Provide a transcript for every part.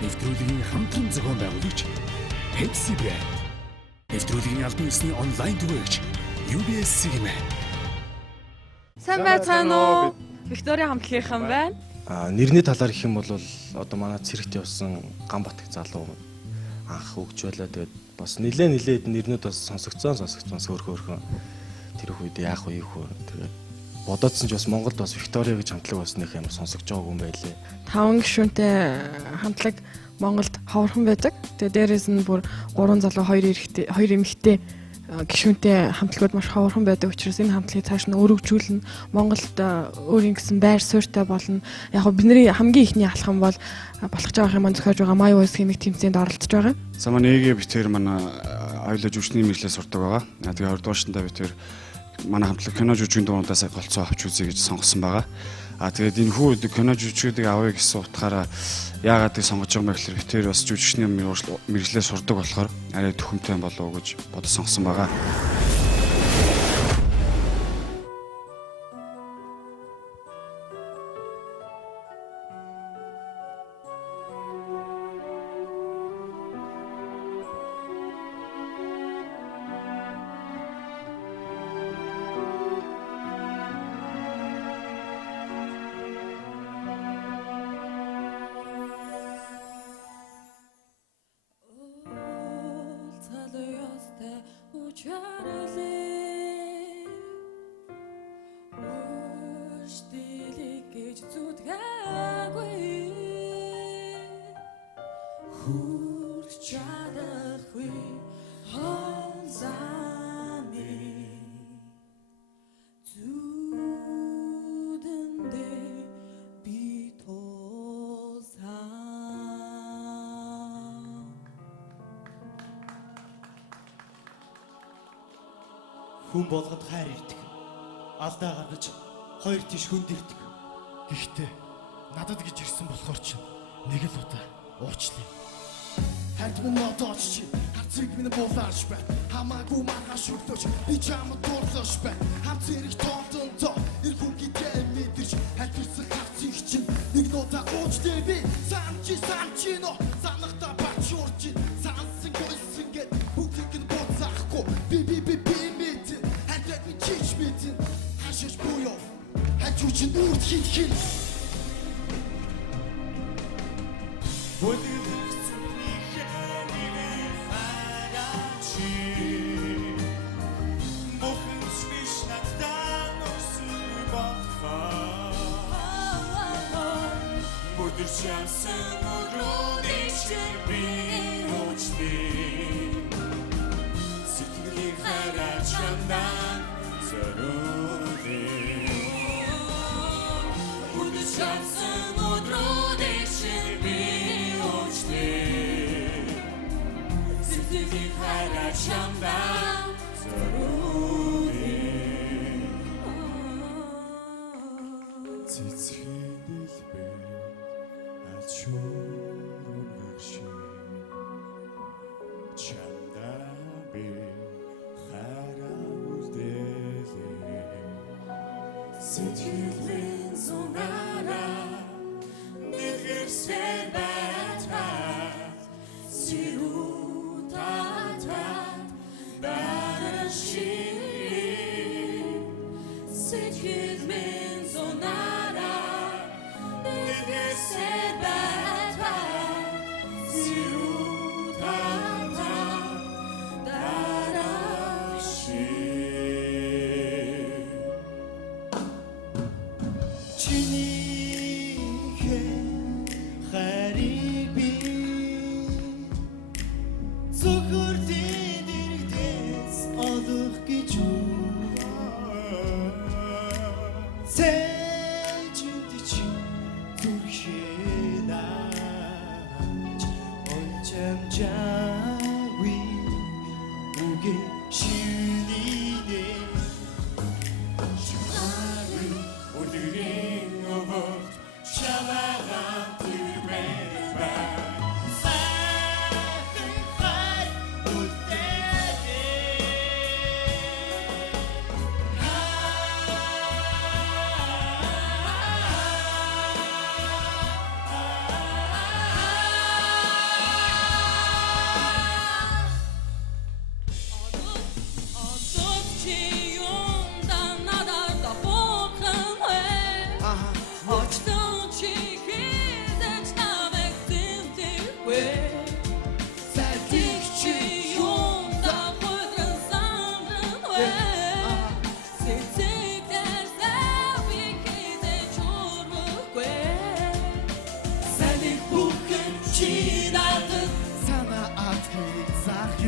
Нэвтрүүлгийн хамтран зохион байгуулагч Pepsi Brand. Нэвтрүүлгийн албан ёсны онлайн түгээгч UBS Sigma. Сайн байцгаана уу? Виктория хамтлагийнхан байна. Нэрний талаар гэх юм бол одоо манай цэрэгт явсан Ганбат их залуу анх өгч байлаа. Тэгээд бас нилээд нэрнүүд бас сонсогдсон хөөрхөн тэр их үед яах вэ юу хөө. Тэгээд бодоодсэн ч бас Монголд бас Виктория гэж хамтлаг бас нэг юм сонсогдож байгаагүй юм байлээ. 5 гишүүнтэй хамтлаг Монголд ховорхон байдаг. Тэгээд дээрээс нь бүр 3 залуу 2 эмэгтэй гишүүнтэй хамтлагууд маш ховорхон байдаг учраас энэ хамтлагийг цааш нь өргөжүүлнэ. Монголд өөрийн гэсэн байр суурьтай болно. Яг нь бидний хамгийн ихний алхам бол болох жаах юм зохиож байгаа My Voice хэмээх тэмцээнд оролцож байгаа. За манай ээгээ битээр манай хоёулаа жүжигчний мэдлээ сурдаг байгаа. Тэгээ 2 дугаар шатндаа битээр манай хамтлаг кино жүжигчийн дуунаас голцоо авч үзье гэж сонгосон байгаа. Тэгээд энэ хүү кино жүжигчдийг авъя гэсэн утгаараа яагаад гэж сонгож байгаа юм бэ гэхээр битээр бас жүжигчний мэргэжлээ сурдаг болохоор арай төхөмтэй болов уу гэж бодож сонгосон байгаа. Хүн болгонд хайр ирдэг. Алдаа гаргаж хоёр тийш хүнд ирдэг. Гэхдээ надад гэж ирсэн болохоор ч нэг л удаа уучлаа. Хайрт минь одоо ч харцыг минь буулаач бай. Хамаагүй маргааш өглөөч би чамд дуурлаач бай. Хам зэрэг тоонтонто ир хүн гэдэг мэдэрч хайрцсан харцыг чинь нэг удаа уучлаа би. Санчино санахта бач урч сансан гойсон гэд бүгдийг нь боцаахгүй би хашиж буюу хажууч нь үрд хийх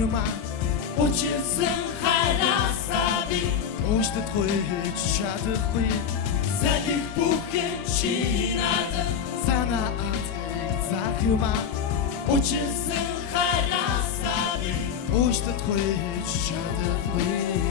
юм аа учирсан хараасаа би ууштдаггүй хийж чадахгүй салих бүхэн чи надад санаат заах юм аа учирсан хараасаа би ууштдаггүй хийж чадахгүй.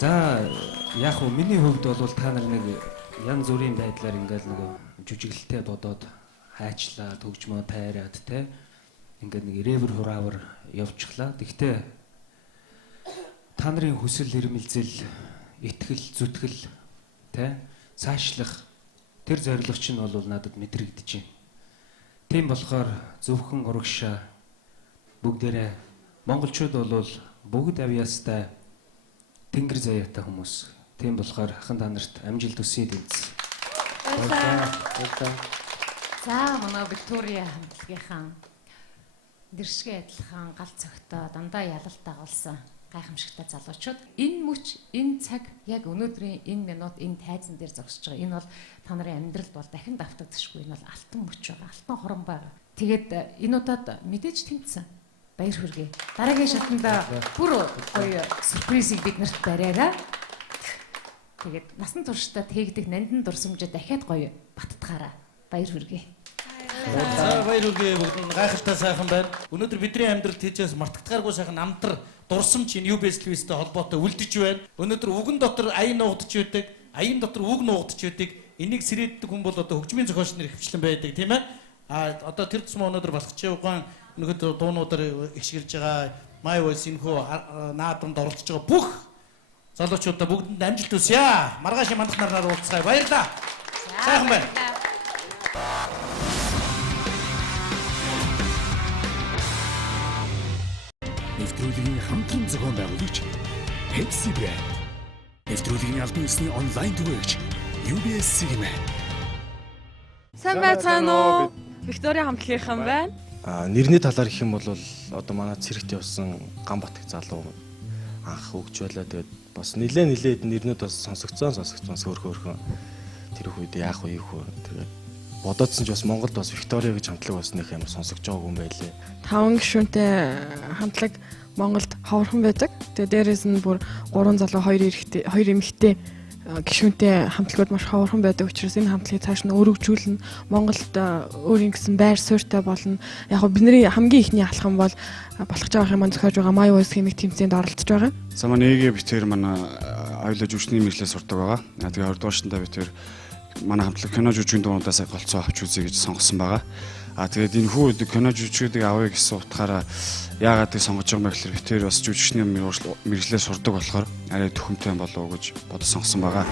За яг уу миний хувьд бол та нар нэг янз бүрийн байдлаар ингээл нөгөө жүжиглэлтэй бодоод хайчлаа, төгжмөө тайраад те ингээд нэг ревер хураавар явчихлаа. Тэгтээ та нарын хүсэл эрмэлзэл, итгэл, зүтгэл те цаашлах тэр зорилго чинь бол надад мэдрэгдэж байна. Тийм болохоор зөвхөн урагшаа бүгдээрээ монголчууд бол бүгд авьяастай тэнгэр заяатай хүмүүс. Тийм болохоор хахан та нарт амжилт хүсье тэнцсэн. За манай Виктория хамтлагийнхаа дэршгэ адилхан гал цогтой дандаа ялалтай болсон гайхамшигтай залуучууд энэ мөч энэ цаг яг өнөөдрийн энэ минут энэ тайзан дээр зогсож байгаа. Энэ бол та нарын амьдралд бол дахин давтагдчихгүй. Энэ бол алтан мөч байгаа, алтан хорон байгаа. Тэгээд энэ удаад мэдээж тэмцсэн. Баяр хүргэе. Дараагийн шатанда бүр гоё сюрпризийг бид нарт бариараа. Тэгээд насан туршдаа тээгдэх нандин дурсамжаа дахиад гоё баттгаараа. Баяр хүргэе. За баяр хүргэе. Бүгд гайхалтай сайхан байна. Өнөөдөр бидний амьдралд хийжээс мартагдгааргүй сайхан намтар дурсамж энэ UBS Lewis-тэй холбоотой үлдэж байна. Өнөөдөр үгэн дотор аян нуугдж байдаг, аян дотор үг нуугдж байдаг. Энийг сэрээддэг хүн бол одоо хөгжмийн зохиолч нар хөвчлэн байдаг, тийм ээ? Одоо тэр тусмаа өнөөдөр басгач явган өнөөдөр дуунуудаар ишгэрж байгаа My Voice энэхүү наадамд оролцож байгаа бүх залуучуудаа бүгдэнд амжилт хүсье. Маргааш мандах нараар уулзъя. Баярлалаа. Сайхан байна. Нэвтрүүлгийн хамтран зохион байгуулагч Pepsi Brand. Нэвтрүүлгийн албан ёсны онлайн түгээгч UBS Cinema. Сайн байцгаана уу? Виктория хамтлагийнхан байна. Нэрний талаар гэх юм бол одоо манай цэрэгт явсан Ганбат гэх залуу анх өгч байлаа. Тэгээд бас нилээ нэрнүүд бас сонсогдсон сөөхөөрхөн тэр их үед яах вэ хөө. Тэгээд бодоодсэн ч бас Монголд бас Виктория гэж хамтлаг бас нэг амар сонсогдож байгаа юм байлээ. 5 гишүүнтэй хамтлаг Монголд ховорхон байдаг. Тэгээ дээрээс нь бүр 3 залуу 2 эмэгтэй гишүүнтэй хамтлагууд маш ховорхон байдаг учраас энэ хамтлагийг цааш нь өргөжүүлнэ. Монголд өөрийн гэсэн байр суурьтай болно. Яг нь бидний хамгийн ихний алхам бол болох жаах юм зохиож байгаа My Voice хэмээх тэмцээнд оролцож байгаа. За манай ээгээ битээр манай хоёулаа жүжигчний мэргэжлээ сурдаг байгаа. Тэгээ 20 дууштай битээр манай хамтлаг кино жүжигчийн дуунуудаас голцоо авч үзье гэж сонгосон байгаа. Тэгээд энэ хүү кино жүжигчдийг авъя гэсэн утгаараа яагаад тийг сонгож байгаа юм бэ гэхээр битээр бас жүжигчний мэргэжлээ сурдаг болохоор арай төхөмтэй болов уу гэж бодож сонгосон байгаа.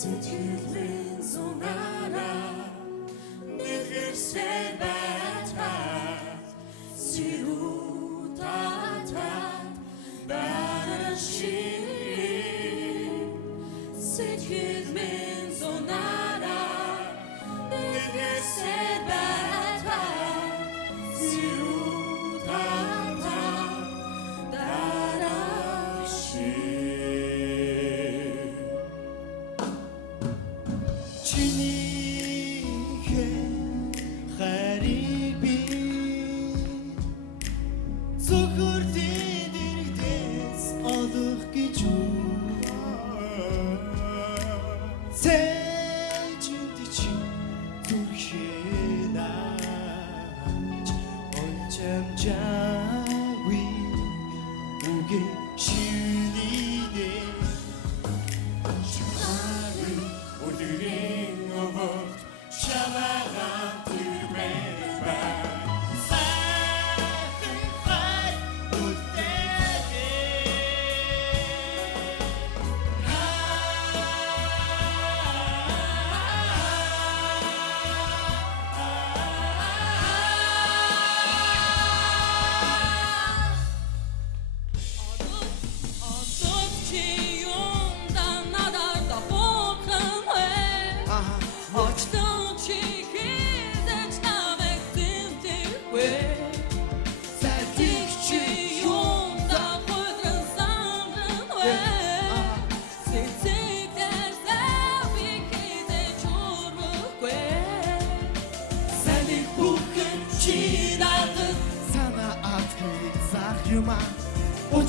Сэтгэлийн зунаараа нэгэр сэбэтат сирутатат дараши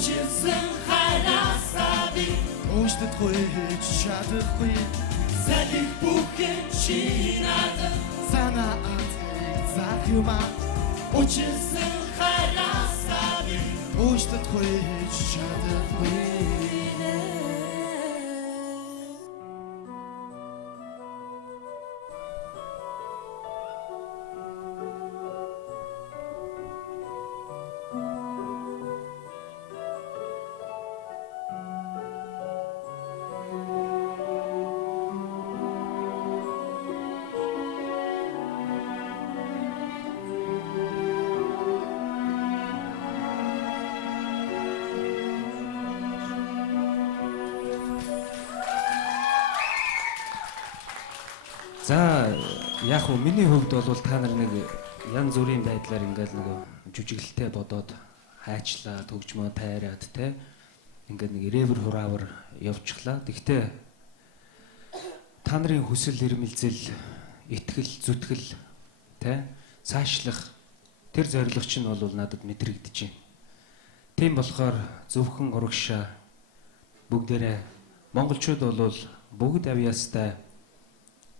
Училсан хайраасаа би Ууштдаггүй хийж чадахгүй салхи бүхэн чи надад санаа атгийг заах юм аа. училсан хайраасаа би Ууштдаггүй хийж чадахгүй. За яг уу миний хувьд бол та нар нэг янз бүрийн байдлаар ингээл нөгөө жүжиглэлтэй бодоод хайчлаа, төгжмөө тайраад те ингээд нэг ревер хураавар явчихлаа. Тэгтээ та нарын хүсэл эрмэлзэл, итгэл, зүтгэл те цаашлах тэр зорилго чинь бол надад мэдрэгдэж байна. Тийм болохоор зөвхөн урагшаа бүгдээрээ монголчууд бол бүгд авьяастай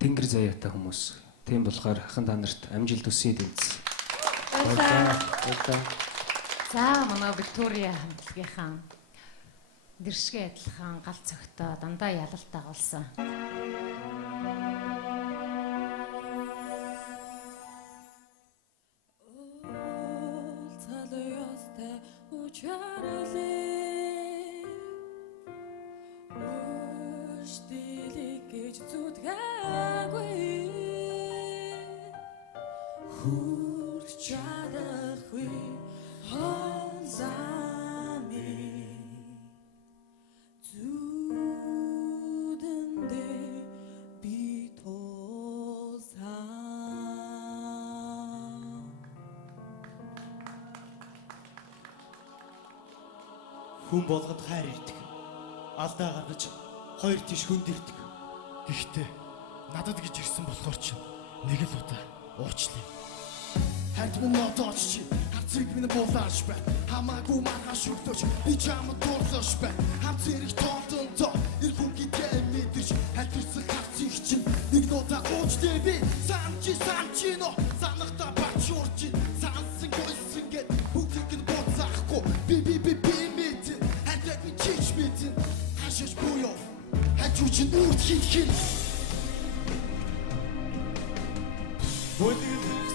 тэнгэр заяатай хүмүүс. Тийм болохоор ахын та нарт амжилт хүсье тэнцсэн. За манай Виктория хамтлагийнхаа дэршгэ адилхан гал цогтой дандаа ялалт дагуулсан. Хүн болгонд хайр ирдэг. Алдаа гаргаж хоёр тийш хүнд ирдэг. Гэхдээ надад гэж ирсэн болохоор ч нэг л удаа уучлаа. Хайрт минь одооч чи хацэг минь болооч бай. Хамаагүй маргааш өгдөөч би чамд дуурлаач бай. Хамт зэрэг тоонтонто ир хүн гэдэг мэдэрч хайлтсан хацэг чинь нэг удаа уучлаа би. Санчи но санахта бач урч сансан гойсон гэд бүгдийг нь боцаахгүй би Чичмитин хашиж буюу хажууч нь үрд хийх. Бүлэглэн